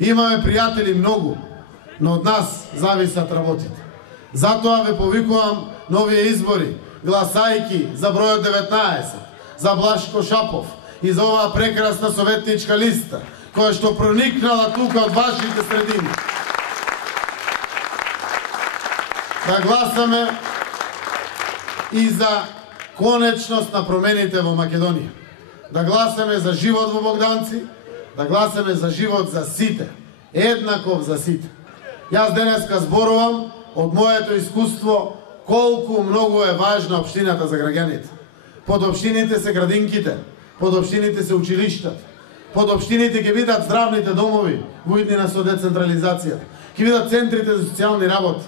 Имаме пријатели многу, но од нас зависат работите. Затоа ве повикувам на овие избори, гласајки за бројот 19, за Блашко Шапов и за оваа прекрасна советничка листа, која што проникнала тука од вашите средини. Да гласаме и за конечност на промените во Македонија. Да гласаме за живот во Богданци, да гласаме за живот за сите, еднаков за сите. Јас денеска зборувам од моето искуство колку многу е важна општината за граѓаните. Под општините се градинките, под општините се училиштата, под општините ќе бидат здравните домови во иднина со децентрализацијата, ќе бидат центрите за социјални работи,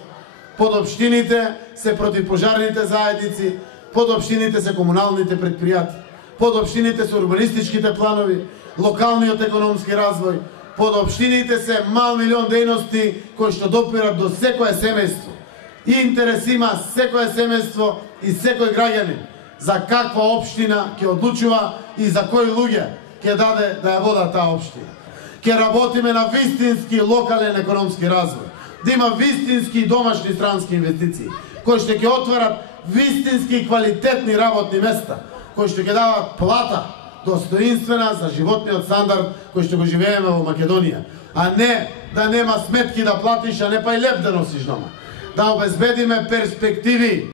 под општините се противпожарните заедници, под општините се комуналните предпријатија, под општините се урбанистичките планови, локалниот економски развој, под општините се мал милион дејности кои што допират до секое семејство. И интерес има секое семејство и секој граѓанин за каква општина ќе одлучува и за кои луѓе ќе даде да ја вода таа општина. Ќе работиме на вистински локален економски развој, да има вистински домашни странски инвестиции, кои што ќе отварат вистински квалитетни работни места, кои што ќе дават плата достоинствена за животниот стандард кој што го живееме во Македонија, а не да нема сметки да платиш, а не па и леп да носиш дома. Да обезбедиме перспективи